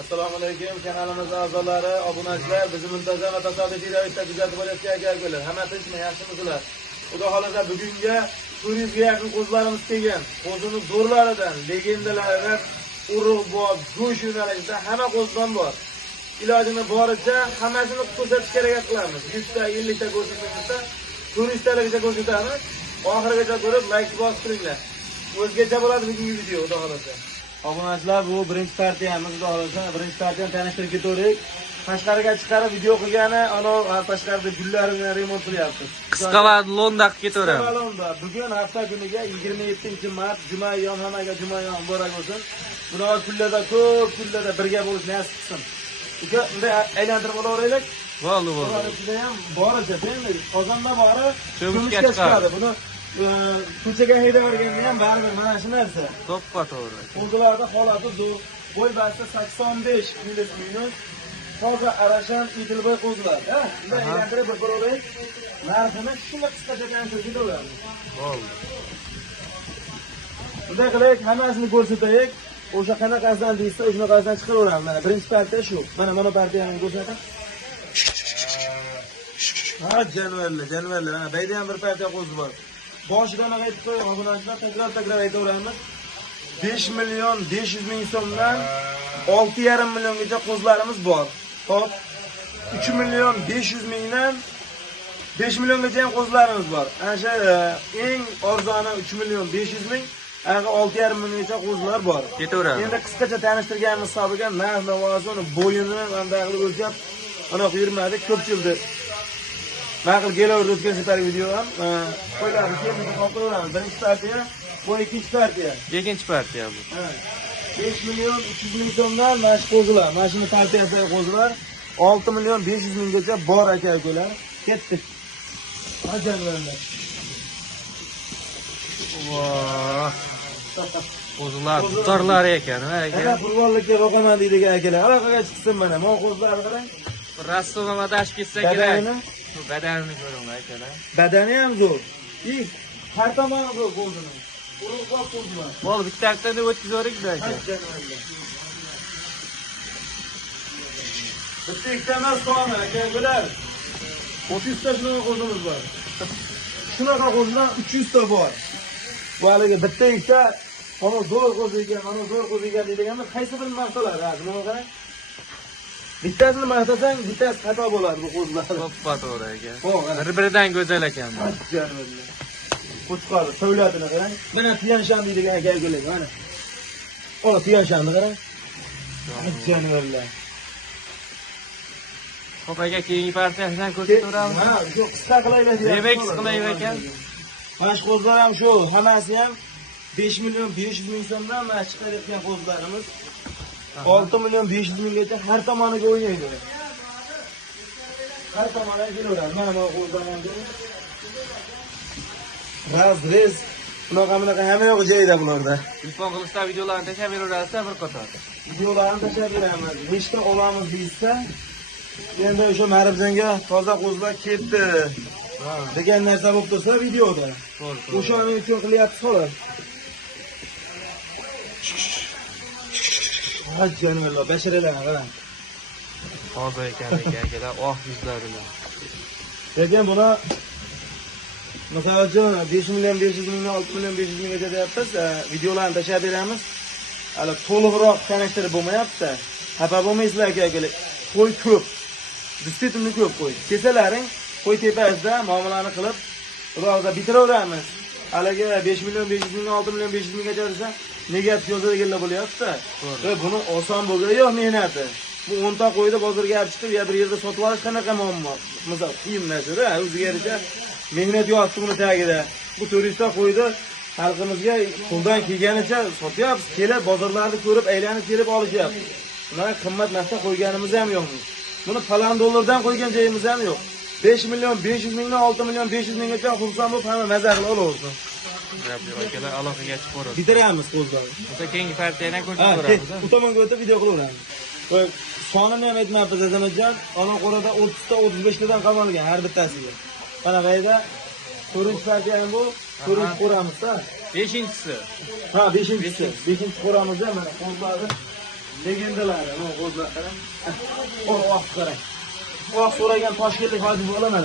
Assalomu alaykum kanalimiz a'zolari, obunachilar, bizni muntazam va tasodifiy ravishda kuzatib borayotgan aka-ukalar. Hammasizmi, yaxshimisizlar? Xudo xolasa bugunga 400 ga yaqin qo'zlarimiz kelgan. Qo'zimiz zo'rlaridan, legendalaridan, urug' bor, go'sht yo'nalishida hamma qo'zdan bor. Ilojini boricha hammasini ko'rsatishga harakat qilamiz. 100 ta, 50 ta ko'rsatmasa, 400 taligacha ko'rsatamiz. Oxirigacha ko'rib, like bosib turinglar. O'zgacha bo'ladi bugungi video, xudo xolasa. Obunachilar, bu birinchi partiyamiz, xudo xolasa. Birinchi partiyani tanishtirib ketaverik. Tashqariga chiqarib video qilgani, ana tashqarida gullarini remont qilyapti. Qisqa va lo'nda qilib ketaveramiz. Qisqa lo'nda. Bugun hafta kuniga 27-mart, juma yom, hammaga juma yom muborak bo'lsin. Bunaqa kunlarda ko'p kunlarda birga bo'lish nasib qilsin. Uka, unda aylantirib olaveraylik. Bo'ldi. Bularda ham boricha, endi qozonda bori cho'mishga chiqadi. Buni ko'chaga haydaverganda ham baribir mana shu narsa. To'ppa to'g'ri. Qo'zlarda holati zo'r. Bo'y basti 85 minus. Toza arashan idilboy qo'zlar. Ha, bunday aylantirib bir ko'raylik. Narxini shunday qisqacha tanishtirib beramiz. Bo'ldi. Bunday qilaylik, hammasini ko'rsataylik. O'sha qanaqasidan deysa, o'shanaqasidan chiqaraveramiz. Mana birinchi partiya shu. Mana partiyani ko'rsatib. Ha, janivorlar. Mana bayda ham bir partiya qo'z bor. Boshidan aytib qo'ying, obunachilar, takror aytaveramiz. 5 million 500 ming so'mdan 6,5 milliongacha qo'zlarimiz bor. Hop. 3 million 500 mingdan 5 milliongacha ham qo'zlarimiz bor. Ana shu eng arzoni 3 million 500 ming, ana 6,5 milliongacha qo'zlar bor. Ketaveramiz. Endi qisqacha tanishtirganimiz hisobiga narx-navosini, bo'yini qanday qilib o'lchab, ana yurmadi, ko'pchildi. Ma'qul kelaverdi o'tgan safar video ham. Qo'ylarni kelib qo'yaveramiz. Birinchi partiya, bu ikkinchi partiya. Ikkinchi partiya bu. 5 million 300 ming so'mdan mana shu qo'zilar, mana shu partiyasidagi qo'zilar 6 million 500 minggacha bor aka-ukalar. Ketdik. Ajoyiblar. Voh. Qo'zilar dutorlar ekan, ha aka. Ana futbollikka boqaman deydigan akalar. Aloqaga chiqsin mana. Men qo'zlarni qarang. Rassom va dash ketsa kerak. Bu badanini ko'ringlar akalar. Badani ham zo'r. Har tomoni zo'r qo'zining. Urug'boq qo'zilar. Bo'ldi, bittadan o'tkazavering-da aka. Bitta ikkita emas soni aka-ukalar. 300 ta shunaqa qo'zimiz bor. Shunaqa qo'zilar 300 ta bor. Bu haliga bitta ikkita ana zo'r qo'zi ekan, mana zo'r qo'zi ekan deydiganimiz qaysi birini maqtalar? Ha, buni qarang. Bittasini maqtasang, bittasi xato bo'ladi bu qo'zlar. To'ppa to'g'ri aka. Bir-biridan go'zal ekan. Ajoyiblar. Qo'chqor savlatini qarang. Mana Tiyanshan deydigan aka-ukalar, mana. Ola Tiyanshanni qarang. Ajoyiblar. Xo'p aka, keyingi partiyasidan ko'rsataveramiz. Ha, shu qisqa qilaylik. Remix qilaylik ekan. Mana shu qo'zlar ham shu, hammasi ham 5 million 500 ming so'mdan mana chiqarayotgan qo'zlarimiz. 6 million 500 minggacha har tomoniga o'ynaydi. Har tomoniga kelaveradi. Mana bu qo'zlarni razrez bunaqa hamma yo'q joyida bularda. Telefon qilishda videolarni tashlab beraverasiz bir qator. Videolarni tashlab beramiz. Nechta olamiz deysa, endi o'sha Maribjonga toza qo'zlar ketdi degan narsa bo'lib tursa videoda. O'shaning uchun qilyapti xolos. Ajoyiblar, basharalarni qarang. Toza ekan akalar, oq yuzlar bilan. Lekin buni masalan 5 million 500 mingdan 6 million 500 minggacha deyapmiz, videolarni tashlab beramiz. Hali to'liqroq tanishtirib bo'lmayapti. Xafa bo'lmaysizlar aka-akalar. Qo'y ko'p. Dispetimni ko'p qo'y. Kesalaring qo'y tepasida muomalani qilib, ularga bitiraveramiz. Haliga 5 million 500 mingdan 6 million 500 minggacha desa, negativ yo'zadiganlar bo'lyapti. Va buni oson bo'lgani yo'q mehnati. Bu 10 ta qo'yni bozorga olib chiqib, bir yerda sotib olish qanaqa muammo? Misol, qiyin narsa-da, o'ziga yarasha mehnat yotibdi buni tagida. Bu 400 ta qo'yni xalqimizga qo'ldan kelganicha sotyapmiz. Kelib bozorlarni ko'rib, aylanib kelib olishyapti. Mana qimmat narsa qo'yganimiz ham yo'q. Buni falan dollardan qo'ygan joyimiz ham yo'q. 5 million 500 mingdan 6 million 500 minggacha xursand bo'lib hamma maza qilib olaversin. Akalar aloqaga chiqib ko'ramiz. Bitiramiz qo'zlarni. O'sha keyingi partiyani ko'rsataveramiz. U tomonga o'tib video qilaveramiz. Voy, sonini ham aytmayapmiz Azamjon. Ona qo'rada 30 ta 35 tadan qamalgan har bittasiga. Mana bu yerda 4-chi partiya ham bu, 4-chi qo'ramizda. 5-inchisi. Ha, 5-inchisi. 5-chi qo'ramizda mana qo'zlarni legendalari, bu qo'zlar qarang. Oq qarang. Oq so'ragan Toshkentlik hoji bo'laman.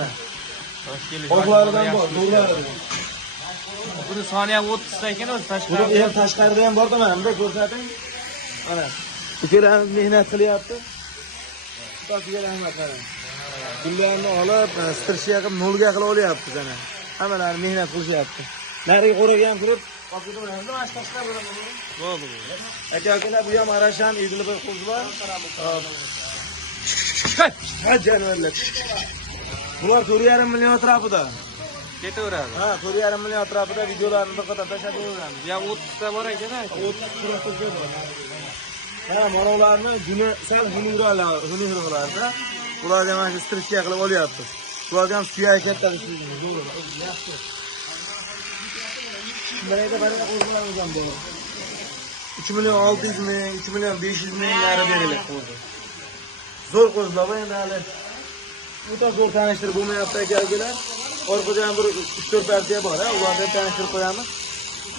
Toshkentlik. Oqlaridan bor, zo'rlaridan. Buni soni ham 30 ta ekan o'zi Buni tashqarida. ham tashqarida ham bor-da, mana bunda ko'rsating. Mana. Ukalarimiz mehnat qilyapti. Tashga rahmat qarang. Pullarni olib, stirishga qilib nolga qilib olyapti ana. Hammalari mehnat qilishyapti. Nariga qo'raga ham kirib, qopida bilan mana tashqarida bo'laman. Bo'ldi. Aka-ukalar bu ham Arashan, Idil bir qiz bor. Ha, jonivorlar. Bular 4,5 million atrofida. Ketaveradi. Ha, 4,5 million atrofida videolarni bir qator tashlab qo'yamiz. Ya 30 ta bor ekan. 30 kurasga bor. Ha, mana ularni juni sal hunurlarda. Bularga mana shu strishga qilib olyapti. Bularga ham suyak katta zo'r. Yaxshi. Shunday qaraga qo'zg'olamiz ham bor. 3 million 600 ming, 3 million 500 ming yari beriladi qo'zi. Zo'r qo'zlar bu endi hali. O'ta zo'r tanishtirib bo'lmayapti aka-ukalar. Orqada ham bir 3-4 partiya bor, ha, ularni tanishtirib qo'yamiz.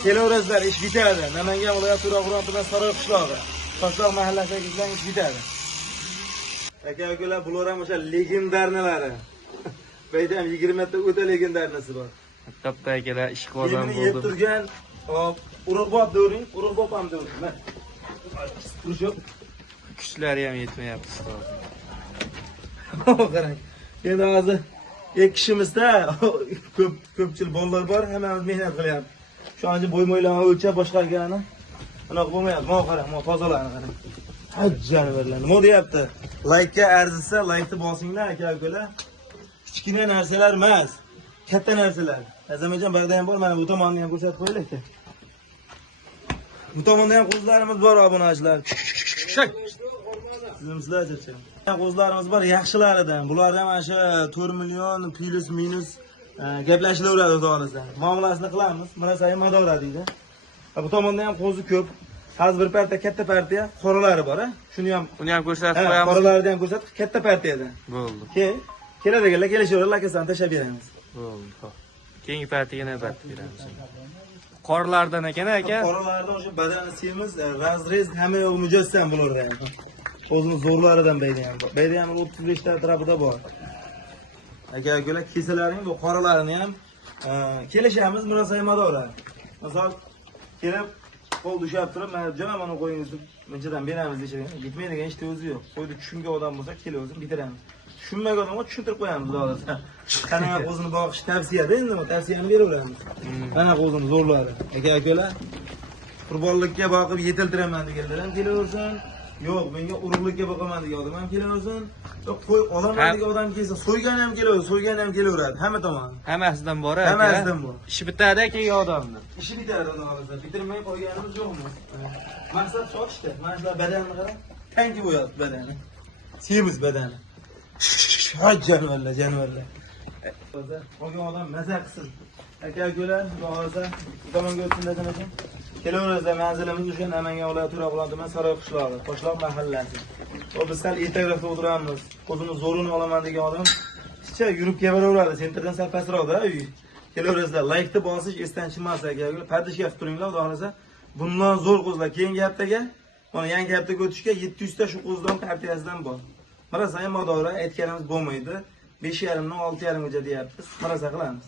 Kelaverasizlar, ish bitadi. Namangan viloyati To'raqo'rg'on tuman Saroy qishlog'i. Toshloq mahallasidagi ishlar ish bitadi. Aka-ukalar, bular ham o'sha legendarnalari. Bu yerda ham 20 ta o'ta legendarnasi bor. Katta akalar ishqibozlar Yeb bo'ldi. turgan, urug'bob davring, urug'bob ham davring. Mana. Turishib. Kuchlari ham yetmayapti ustoz. Qarang. Endi hozir ikki kishimizda ko'pchilik bolalar bor, hammamiz mehnat qilyapmiz. Shu ancha bo'y-mo'ylarni o'lchab boshqargani. Unaqa bo'lmayapti. Mana qarang, mana tozalarni qarang. Jonivorlar. Nima deyapti? Like-ga arzisa, like-ni bosinglar aka-ukalar. Kichkina narsalar emas, katta narsalar. Azamajon bag'da ham bor, mana bu tomonni ham ko'rsatib qo'yaylik. Bu tomonda ham qo'zlarimiz bor, obunachilar. Sizlar-chi? Qo'zlarimiz bor, yaxshilaridan. Bular ham mana shu 4 million plus minus gaplashilaveradi xudoolasa. Muomalasini qilamiz. Mirasayi madora deydi. Bu tomonda ham qo'zi ko'p. Hozir bir partiya katta partiya qoralari bor, ha. Shuni ham Ko'rsatib qo'yamiz. qoralarni ham ko'rsatib, katta partiyadan. Bo'ldi. Keladiganlar kelishaverlar, akasini tashlab beramiz. Bo'ldi. Xo'p. Keyingi partiyaga navbat beramiz. Qorlardan ekan aka. Qoralardan o'sha badani semiz, razrez hamma yo'q mujassam bularda ham. O'zini zo'rlaridan bayda ham bor. Bayda ham 35 ta atrofida bor. Aka-ukalar, kesalaring bu qoralarini ham kelishamiz Mirasayi madora. Misol kelib qo'l dushab turib, mana jana mana qo'yingizni bunchadan beramiz deyishgan. Yetmaydigan ishni o'zi yo'q. Qo'yni tushungan odam bo'lsa, kelaversin, bitiramiz. Tushunmagan odamga tushuntirib qo'yamiz xudoolasa. Qanaqa o'zini boqish tavsiyada endi bu tavsiyani beraveramiz. Qanaqa o'zini zo'rlari. Aka-ukalar, qurbonlikka boqib yetiltiraman deganlar ham kelaversin. Yo'q, menga urug'likka boqaman degan odam ham kelaversin. Yo'q, qo'y olaman degan odam kelsa, so'ygan ham kelaveradi, so'ygan ham kelaveradi, hamma tomon. Hammasidan bor aka. Hammasidan bor. Ishi bitadi kelgan odamni. Ishi bitadi xudoolasa. Bitirmay qo'yganimiz yo'qmi? Maqsad sotishda. Mana shular badanini qarang. Tanki bo'yapti badani. Semiz badani. Ha, jonivorlar. Qolgan odam maza qilsin. Aka-ukalar, xudoolasa, tomonga o'tsin dedim ekan. Kelaverasizlar, manzilimiz o'sha Namangan viloyati To'raqo'rg'on tuman Saroy qishlog'i, Toshloq mahallasi. Biz sal ertaroqda o'tiramiz. O'zimiz zo'rini olaman degan odam kichcha yurib kelaveradi. Sentrdan sal pastroqda uy. Kelaverasizlar, like-ni bosish esdan chiqmasa aka-ukalar, pardishga turinglar, xudoolasa. Bundan zo'r qo'zlar keyingi haftaga, mana yangi haftaga o'tishga 700 ta shu qo'zdan partiyasidan bor. Mirasayi madora aytganimiz bo'lmaydi. 5,5 dan 6,5 gacha deyapmiz. Mirasa qilamiz.